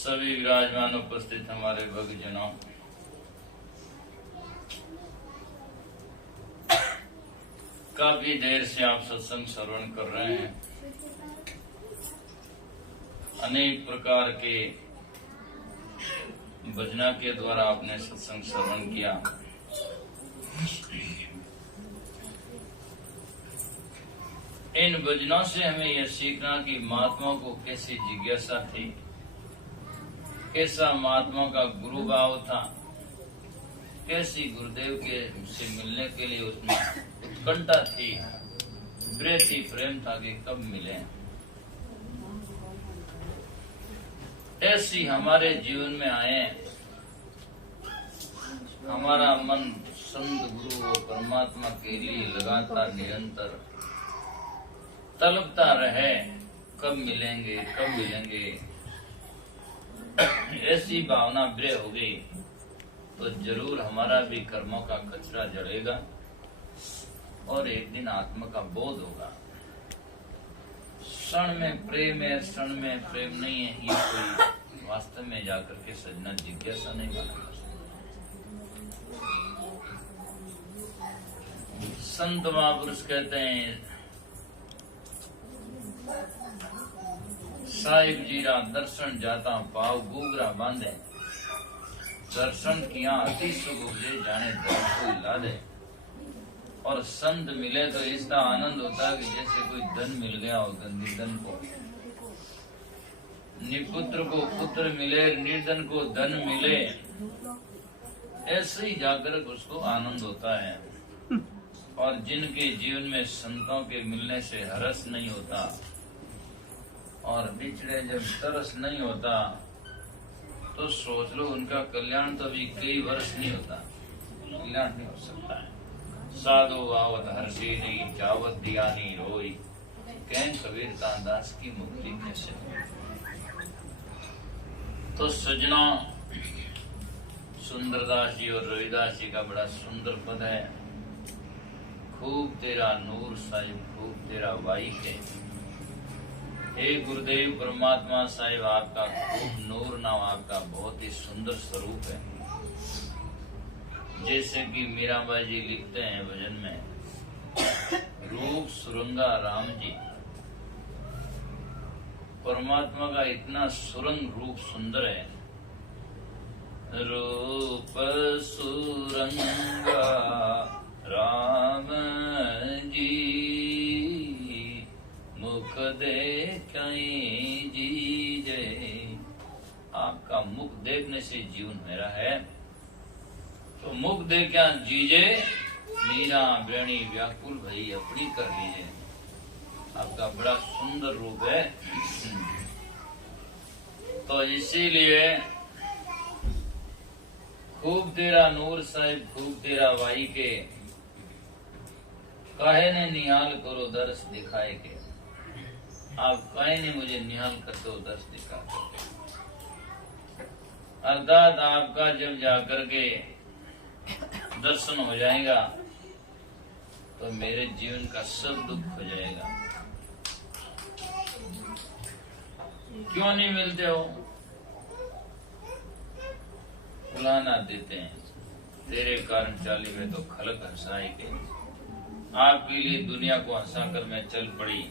सभी विराजमान उपस्थित हमारे भक्तजनों, काफी देर से आप सत्संग श्रवण कर रहे हैं। अनेक प्रकार के भजना के द्वारा आपने सत्संग श्रवण किया। इन भजनों से हमें यह सीखना कि महात्मा को कैसी जिज्ञासा थी, कैसा महात्मा का गुरु भाव था, कैसी गुरुदेव के से मिलने के लिए उसमें उत्कंठा थी, प्रीति प्रेम था कि कब मिले। ऐसी हमारे जीवन में आए, हमारा मन संत गुरु और परमात्मा के लिए लगातार निरंतर तड़पता रहे, कब मिलेंगे कब मिलेंगे। ऐसी भावना दृढ़ हो गई तो जरूर हमारा भी कर्मों का कचरा जड़ेगा और एक दिन आत्मा का बोध होगा। क्षण में प्रेम है, क्षण में प्रेम नहीं है, ये कोई वास्तव में जाकर के सजना जिज्ञासा नहीं माना। संत महापुरुष कहते हैं, साहिब जीरा दर्शन जाता पाव गुगरा बांधे, दर्शन किया अति सुख उपजे जाने दर कोई लादे। और संत मिले तो इसका आनंद होता है कि जैसे कोई धन मिल गया हो, निर्धन को निपुत्र को पुत्र मिले, निर्धन को धन मिले, ऐसे ही जाकर उसको आनंद होता है। और जिनके जीवन में संतों के मिलने से हर्ष नहीं होता और बिछड़े जब तरस नहीं होता, तो सोच लो उनका कल्याण तो अभी कई वर्ष नहीं होता, कल्याण नहीं हो सकता है। साधु आवत हर्षी नहीं जावत दियानी रोई, कह कबीर दास की मुक्ति कैसे। तो सजना सुंदरदास जी और रविदास जी का बड़ा सुंदर पद है। खूब तेरा नूर साहिब, खूब तेरा वाई है। हे गुरुदेव परमात्मा साहिब, आपका खूब नूर नाम आपका बहुत ही सुंदर स्वरूप है। जैसे कि मीराबाई जी लिखते हैं भजन में, रूप सुरंगा राम जी। परमात्मा का इतना सुरंग रूप सुंदर है। रूप सुरंगा राम जी, मुख देखाई जीजे। आपका मुख देखने से जीवन मेरा है, तो मुख देखा जीजे, मीरा बेणी व्याकुल भई अपनी कर लीजिए। आपका बड़ा सुंदर रूप है। तो इसीलिए खूब तेरा नूर साहिब, खूब तेरा वाई के, काहे ने निहाल करो दर्श दिखाए के। आप काहे ने मुझे निहाल करते हो, दर्श दिखाते। अर्थात आपका जब जाकर के दर्शन हो जाएगा तो मेरे जीवन का सब दुख हो जाएगा। क्यों नहीं मिलते हो? बुलाना देते हैं, तेरे कारण चाली में तो खलक हंसाए के। आपके लिए दुनिया को हंसा कर मैं चल पड़ी,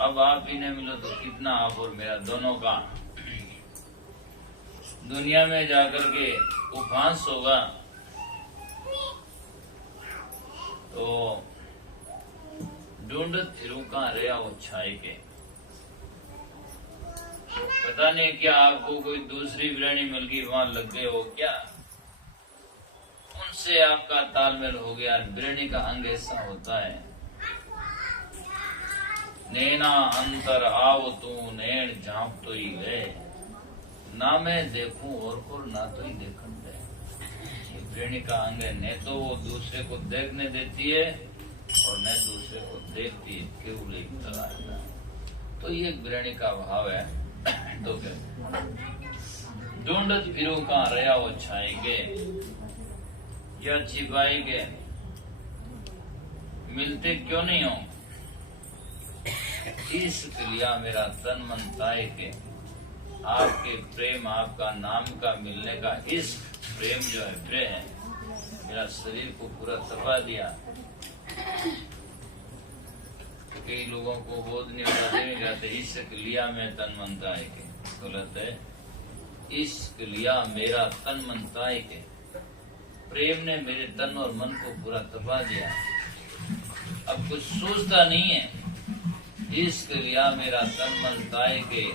अब आप ही नहीं मिलो तो कितना आप और मेरा दोनों का दुनिया में जाकर के उपहास होगा। तो ढूंढत फिरूं कहाँ रहा वो छाए के। पता नहीं क्या आपको कोई दूसरी ब्रांडी मिल गई, वहां लग गए हो क्या, उनसे आपका तालमेल हो गया। ब्रांडी का अंग ऐसा होता है, नैना अंतर आओ तू नैन झांप तो ही ले, ना मैं देखूं और को ना तो ही देखन दे। ब्रेणी का अंग है, न तो वो दूसरे को देखने देती है और न दूसरे को देखती है, केवल एक तलाशना। तो ये ब्रेणी का भाव है। तो ढूंढत फिरो कहाँ रहा वो छाएंगे या छिपाएंगे, मिलते क्यों नहीं हो। इस लिया मेरा तन मन ताए के, आपके प्रेम, आपका नाम का मिलने का इश्क, प्रेम जो है प्रेम है, मेरा शरीर को पूरा तपा दिया। कई लोगों को बोध नहीं कहते इश्क लिया मैं तन मन ताए के, गलत है। इश्क लिया मेरा तन मन ताए के, प्रेम ने मेरे तन और मन को पूरा तपा दिया। अब कुछ सोचता नहीं है, इश्क लिया मेरा तन मन ताए के।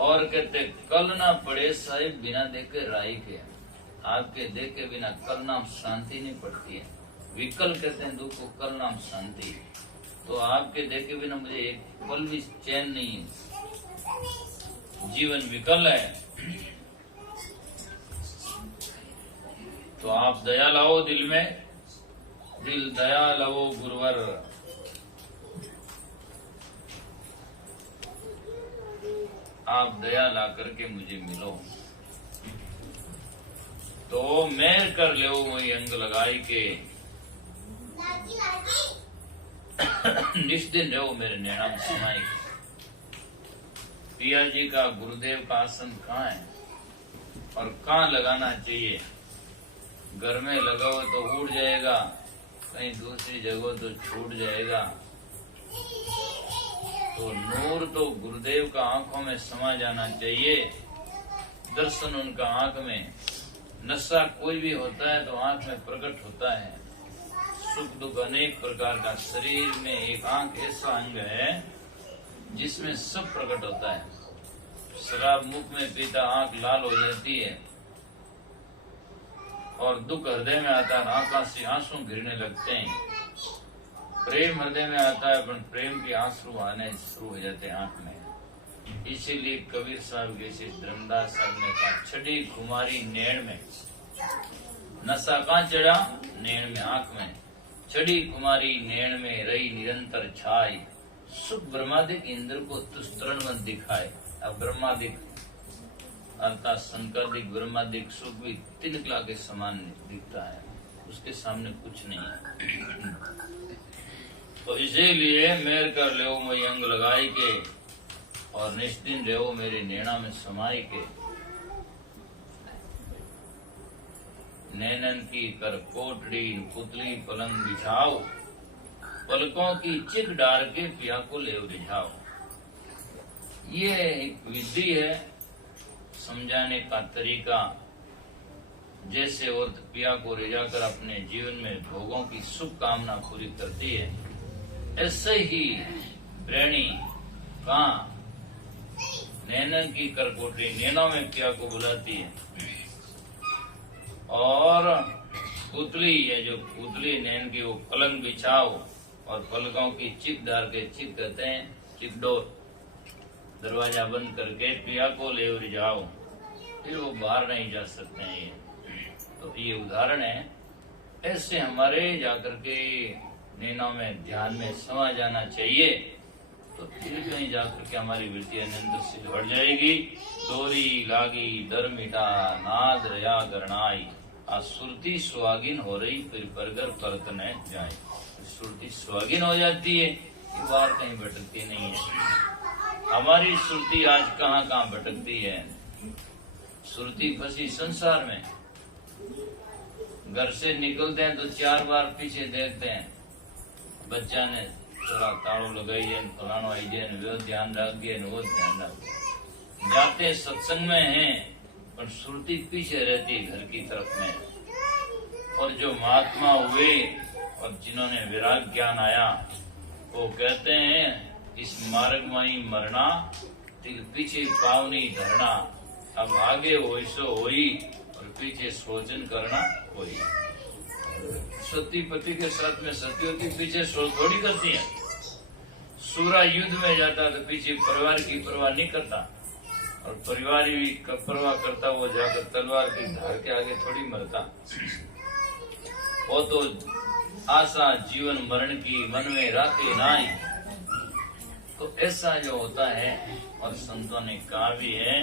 और कहते कल ना पड़े साहिब बिना देखे राई के, आपके देखे बिना कल नाम शांति नहीं पड़ती है। विकल कहते हैं दुख को, कल नाम शांति। तो आपके देखे बिना मुझे एक पल भी चैन नहीं है, जीवन विकल है। तो आप दया लाओ दिल में, दिल दया लाओ गुरुवर। आप दया ला करके मुझे मिलो। तो मेहर कर ले वही अंग लगाई के, निष्दिन रहो मेरे नैना में समाई। पिया जी का गुरुदेव का आसन कहाँ है और कहाँ लगाना चाहिए? घर में लगाओ तो उड़ जाएगा, कहीं दूसरी जगह तो छूट जाएगा। तो नूर तो गुरुदेव का आंखों में समा जाना चाहिए, दर्शन उनका आंख में। नशा कोई भी होता है तो आंख में प्रकट होता है। सुख दुख अनेक प्रकार का, शरीर में एक आंख ऐसा अंग है जिसमें सब प्रकट होता है। शराब मुख में पीता आंख लाल हो जाती है, और दुख हृदय में आता है, आंखों से आंसू गिरने लगते हैं। प्रेम हृदय में आता है, पर प्रेम के आंसू आने शुरू हो जाते हैं आंख में। इसीलिए कबीर साहब जैसे धर्मदास साहब ने कहा, छड़ी कुमारी नैण में, नशा कहाँ चढ़ा? नैण में, आंख में। छड़ी कुमारी नैण में रही निरंतर छाई, सुख ब्रह्मादिक इंद्र को तुस्तरण मत दिखाए। अब ब्रह्मादिक अर्थात शंकरदिक ब्रह्मादिक सुख भी तिनकला के समान दिखता है, उसके सामने कुछ नहीं है। तो इसीलिए मेहर कर ले मैं अंग लगाई के, और निष्दिन रहो मेरे नैना में समाई के। नैनन की कर कोटड़ी पुतली पलंग बिछाओ, पलकों की चिक डार के पिया को ले रिझाओ। ये एक विधि है समझाने का तरीका। जैसे औरत पिया को रिझाकर अपने जीवन में भोगों की शुभ कामना पूरी करती है, ऐसे ही प्रेणी का नैनन की करकोटरी नैनों में पिया को बुलाती है। और पुतली है जो पुतली नैन की, वो पलंग बिछाओ, और पलकों की चिक डाल के, चिक कहते हैं चिकडोर, दरवाजा बंद करके पिया को ले रिझाओ, फिर वो बाहर नहीं जा सकते हैं। ये तो ये उदाहरण है। ऐसे हमारे जाकर के नैनों में ध्यान में समा जाना चाहिए, तो फिर कहीं जाकर के हमारी वृत्ति अनंत से बढ़ जाएगी। डोरी लागी दर मिटा नाद रया गरणाई, सुरती सुहागिन हो रही फिर परगर परतने जाए। सुरती सुहागिन हो जाती है, ये बार कहीं भटकती नहीं है। हमारी सुरती आज कहाँ कहाँ भटकती है। सुरती फंसी संसार में, घर से निकलते हैं तो 4 बार पीछे देखते हैं, बच्चा ने थोड़ा ताड़ो लगाई है, फलानो आई है, वो ध्यान रख दिया, वो ध्यान रख दिया। जाते सत्संग में हैं, पर सुरती पीछे रहती है घर की तरफ में। और जो महात्मा हुए और जिन्होंने विराग ज्ञान आया, वो कहते हैं इस मार्ग में ही मरना, पीछे पावनी धरना। अब आगे होई सो होई, और पीछे सोचन करना होई। सती पति के साथ में सती होती, पीछे सोच थोड़ी करती है। सूरा युद्ध में जाता तो पीछे परिवार की परवाह नहीं करता, और परिवार भी परवाह करता, वो जाकर तलवार की धार के आगे थोड़ी मरता। वो तो आशा जीवन मरण की मन में राखे नाई। तो ऐसा जो होता है, और संतों ने कहा भी है,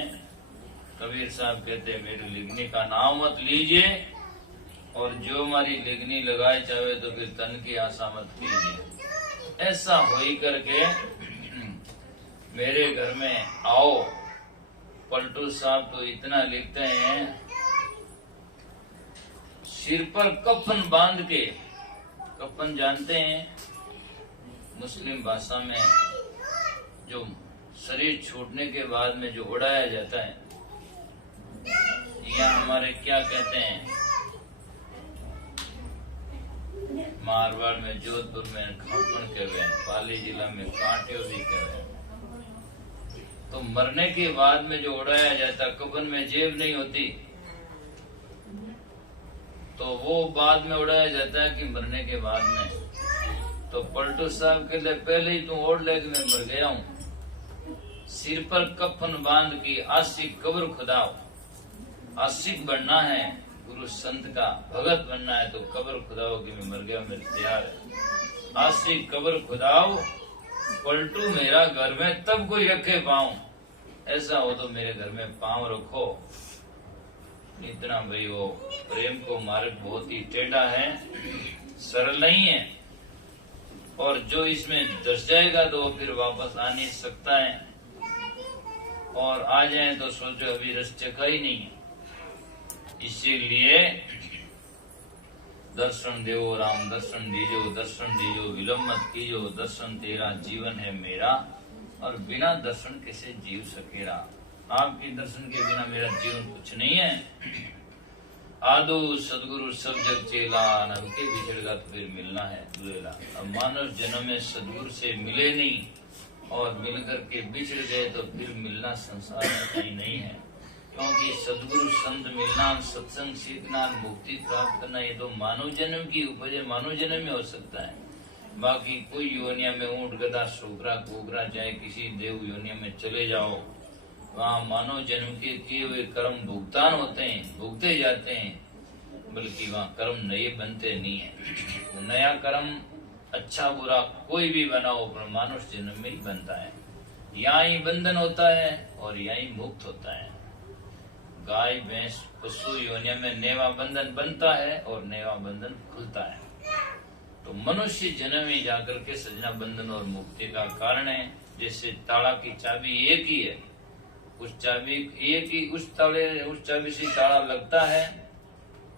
कबीर साहब कहते हैं मेरी लिखनी का नाम मत लीजिए, और जो हमारी लिखनी लगाए चाहे तो फिर तन की आशा मत कीजिए। ऐसा होई करके मेरे घर में आओ। पलटू साहब तो इतना लिखते हैं, सिर पर कफन बांध के, कफन जानते हैं मुस्लिम भाषा में जो शरीर छूटने के बाद में जो उड़ाया जाता है, यहाँ हमारे क्या कहते हैं, मारवाड़ में, जोधपुर में खापन कहते हैं, पाली जिला में कांटियों भी कहते हैं। तो मरने के बाद में जो उड़ाया जाता, कफन में जेब नहीं होती, तो वो बाद में उड़ाया जाता है कि मरने के बाद में। तो पलटू साहब के लिए पहले ही तू ओढ़ ले कि मैं मर गया हूँ। सिर पर कफन बांध की आशिक कब्र खुदाओ। आशिक बनना है गुरु संत का, भगत बनना है तो कब्र खुदाओ कि मैं मर गया, मेरे तैयार है। आशिक कब्र खुदाओ, पलटू मेरा घर में तब कोई रखे पाऊं, ऐसा हो तो मेरे घर में पांव रखो। इतना भाई वो प्रेम को मार्ग बहुत ही टेढ़ा है, सरल नहीं है, और जो इसमें दस जाएगा तो वो फिर वापस आ नहीं सकता है, और आ जाए तो सोचो अभी रस चखा ही नहीं है। इसीलिए दर्शन देवो राम, दर्शन दीजो, दर्शन दीजो, विलम्ब मत कीजो, दर्शन तेरा जीवन है मेरा, और बिना दर्शन कैसे जीव सकेरा। आपके दर्शन के बिना मेरा जीवन कुछ नहीं है। आदो सदगुरु सब जग चेला, नब के बिछड़ेगा तो फिर मिलना है दुएला। अब मानव जन्म में सदगुरु से मिले नहीं और मिलकर के बिछड़ गए तो फिर मिलना संसार में कहीं नहीं है, क्योंकि सदगुरु संत मिलना, सत्संग सीखना, मुक्ति प्राप्त करना, ये तो मानव जन्म की उपज है, मानव जन्म में हो सकता है। बाकी कोई योनिया में ऊंट गधा सूकरा कोकरा चाहे किसी देव योनिया में चले जाओ, वहाँ मानव जन्म के किए हुए कर्म भुगतान होते हैं, भुगते जाते हैं, बल्कि वहाँ कर्म नए बनते नहीं है। नया कर्म अच्छा बुरा कोई भी बनाओ पर मानव जन्म में ही बनता है। यहाँ ही बंधन होता है और यहाँ ही मुक्त होता है। गाय भैंस पशु योनिया में नेवा बंधन बनता है और नेवा बंधन खुलता है। तो मनुष्य जन्म में जाकर के सजना बंधन और मुक्ति का कारण है। जैसे ताला की चाबी एक ही है, उस चाबी एक ही, उस चाबी से ताला लगता है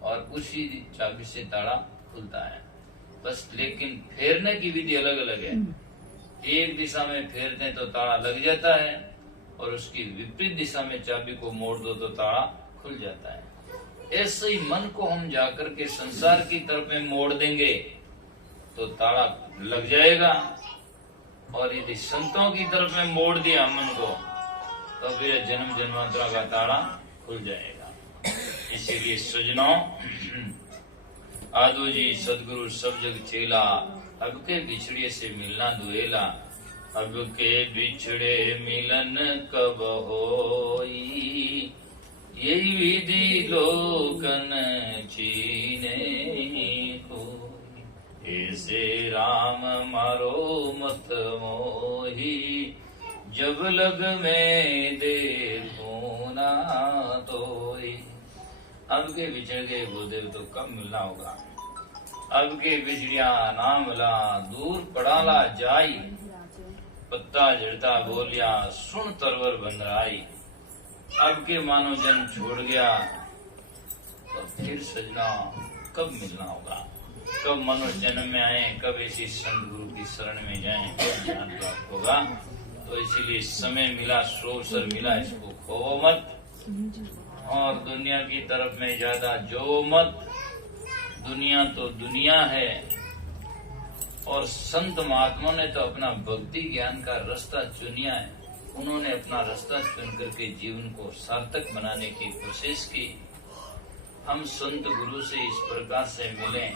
और उसी चाबी से ताला खुलता है, बस लेकिन फेरने की विधि अलग अलग है। एक दिशा में फेरते हैं तो ताला लग जाता है और उसकी विपरीत दिशा में चाबी को मोड़ दो तो ताला खुल जाता है। ऐसे ही मन को हम जाकर के संसार की तरफ में मोड़ देंगे तो ताला लग जाएगा, और यदि संतों की तरफ में मोड़ दिया मन को तो फिर जन्म जन्मांतरों का ताला खुल जाएगा। इसीलिए सजनों, आदो जी सदगुरु सब जग चेला, अब के बिछड़े से मिलना दुएला। अब के बिछड़े मिलन कब होई, यही विधि लोकन चीने को। ऐसे राम मारो मत मोही, जब लग में देखो ना तोई। अब के बिछड़ गए गुरुदेव तो कब मिलना होगा। अब के बिछड़िया नाम ला, दूर पड़ाला जाई। पत्ता झड़ता बोलिया, सुन तरवर बंदराई। अब के मानो जन्म छोड़ गया तो फिर सजना कब मिलना होगा। कब मनुष्य जन्म में आए, कब ऐसी संत गुरु की शरण में जाएं, कब ज्ञान प्राप्त होगा। तो इसीलिए समय मिला, अवसर मिला, इसको खोवो मत और दुनिया की तरफ में ज्यादा जो मत। दुनिया तो दुनिया है और संत महात्मा ने तो अपना भक्ति ज्ञान का रास्ता चुनिया है। उन्होंने अपना रास्ता चुन करके जीवन को सार्थक बनाने की कोशिश की। हम संत गुरु से इस प्रकार से मिले,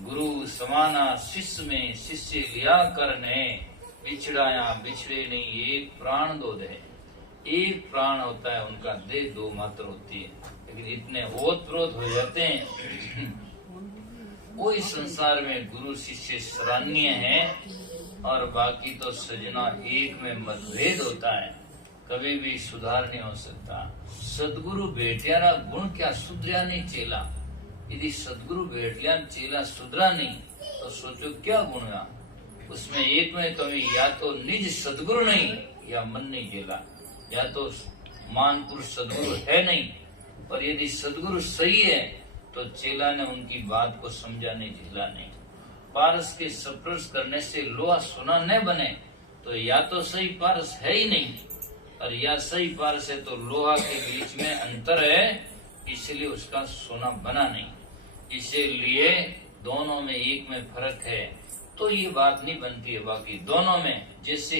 गुरु समाना शिष्य में शिष्य लिया करने, बिछड़ाया बिछड़े नहीं एक प्राण दो दे। एक प्राण होता है उनका, देह दो मात्र होती है, लेकिन इतने ओतप्रोत हो जाते हैं। वो इस संसार में गुरु शिष्य सराहनीय है और बाकी तो सजना एक में मतभेद होता है, कभी भी सुधार नहीं हो सकता। सदगुरु बेटियारा गुण क्या सुधरा नहीं चेला। यदि सदगुरु बैठ लिया चेला सुधरा नहीं तो सोचो क्या गुण है उसमें। एक में कभी या तो निज सदगुरु नहीं या मन नहीं झेला, या तो महान पुरुष सदगुरु है नहीं। और यदि सदगुरु सही है तो चेला ने उनकी बात को समझा नहीं, झेला नहीं। पारस के स्पर्श करने से लोहा सोना न बने, तो या तो सही पारस है ही नहीं, और या सही पारस है तो लोहा के बीच में अंतर है, इसलिए उसका सोना बना नहीं। इसीलिए दोनों में एक में फर्क है, तो ये बात नहीं बनती है। बाकी दोनों में जैसे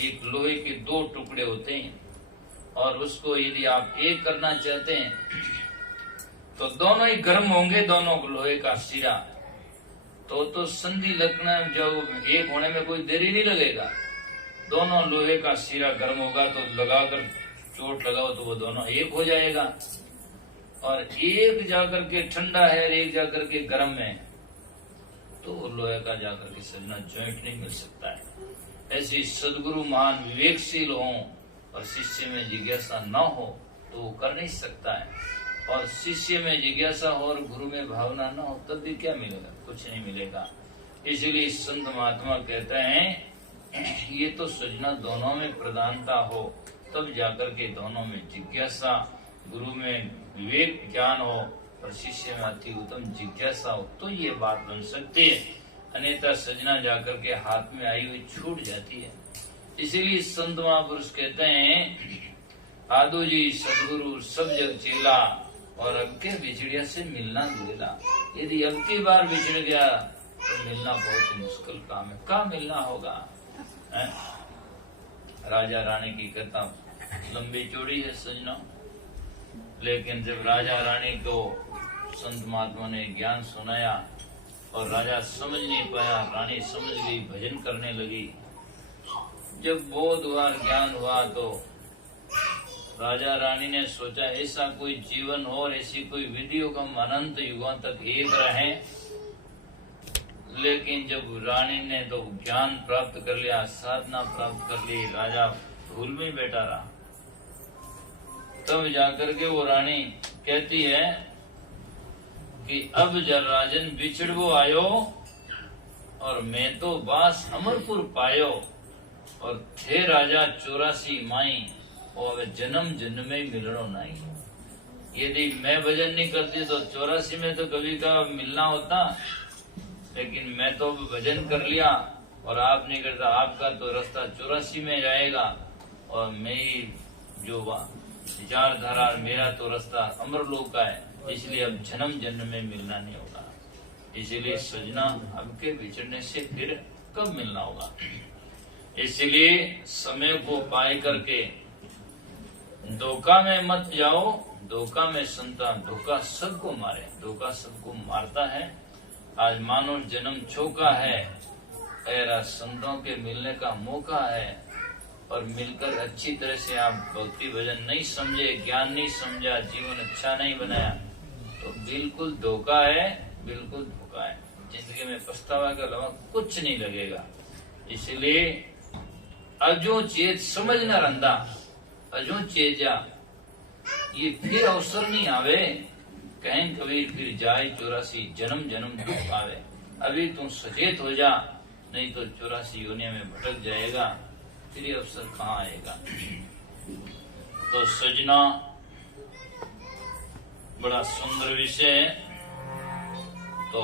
एक लोहे के दो टुकड़े होते हैं, और उसको यदि आप एक करना चाहते हैं तो दोनों ही गर्म होंगे, दोनों लोहे का सिरा, तो संधि लगना जब एक होने में कोई देरी नहीं लगेगा। दोनों लोहे का सिरा गर्म होगा तो लगाकर चोट लगाओ तो वो दोनों एक हो जाएगा। और एक जाकर के ठंडा है और एक जाकर के गर्म है, तो लोहे का जाकर के सजना ज्वाइंट नहीं मिल सकता है। ऐसी सदगुरु महान विवेकशील हो और शिष्य में जिज्ञासा न हो तो वो कर नहीं सकता है। और शिष्य में जिज्ञासा हो और गुरु में भावना न हो तब भी क्या मिलेगा, कुछ नहीं मिलेगा। इसलिए संत महात्मा कहते हैं ये तो सजना दोनों में प्रधानता हो तब जाकर के दोनों में जिज्ञासा, गुरु में विवेक ज्ञान हो और शिष्य में अति उत्तम जिज्ञासा हो तो ये बात बन सकती है। अन्यथा सजना जाकर के हाथ में आई हुई छूट जाती है। इसीलिए संत महापुरुष कहते हैं आदो जी सदगुरु सब जग चेला, और अब के बिछड़िया से मिलना दुएला। यदि अब की बार बिछड़ गया तो मिलना बहुत ही मुश्किल काम है। कहाँ मिलना होगा है? राजा रानी की कथा लंबी चौड़ी है सजना, लेकिन जब राजा रानी को संत महात्मा ने ज्ञान सुनाया और राजा समझ नहीं पाया, रानी समझ गई, भजन करने लगी। जब बहुत बार ज्ञान हुआ तो राजा रानी ने सोचा ऐसा कोई जीवन हो और ऐसी कोई विधि हो हम अनंत युगों तक एक रहें। लेकिन जब रानी ने तो ज्ञान प्राप्त कर लिया, साधना प्राप्त कर ली, राजा भूल में बैठा रहा। तब जाकर के वो रानी कहती है कि अब जब राजन बिछड़वो आयो और मैं तो बास अमरपुर पायो, और थे राजा 84 माई और जन्म जन्म में मिलनो नहीं। यदि मैं भजन नहीं करती तो 84 में तो कभी का मिलना होता, लेकिन मैं तो भजन कर लिया और आप नहीं करता, आपका तो रास्ता 84 में जाएगा और मेरी जो विचारधारा मेरा तो रास्ता अमरलोक का है, इसलिए अब जन्म जन्म में मिलना नहीं होगा। इसीलिए सजना अब के बिछड़ने से फिर कब मिलना होगा। इसलिए समय को पाए करके धोखा में मत जाओ। धोखा में संतान धोखा सबको मारे, धोखा सबको मारता है। आज मानव जन्म चौका है, ऐरा संतों के मिलने का मौका है, और मिलकर अच्छी तरह से आप भक्ति भजन नहीं समझे, ज्ञान नहीं समझा, जीवन अच्छा नहीं बनाया तो बिल्कुल धोखा है, बिल्कुल धोखा है। जिंदगी में पछतावा के अलावा कुछ नहीं लगेगा। इसलिए अजो चेत समझ न रंदा, अजो चेजा ये फिर अवसर नहीं आवे, कहीं कबीर फिर जाए 84 जन्म जन्म दुख आवे। अभी तुम सचेत हो जा, नहीं तो 84 योनिया में भटक जाएगा, फिर ये अवसर कहाँ आएगा। तो सजना बड़ा सुंदर विषय है। तो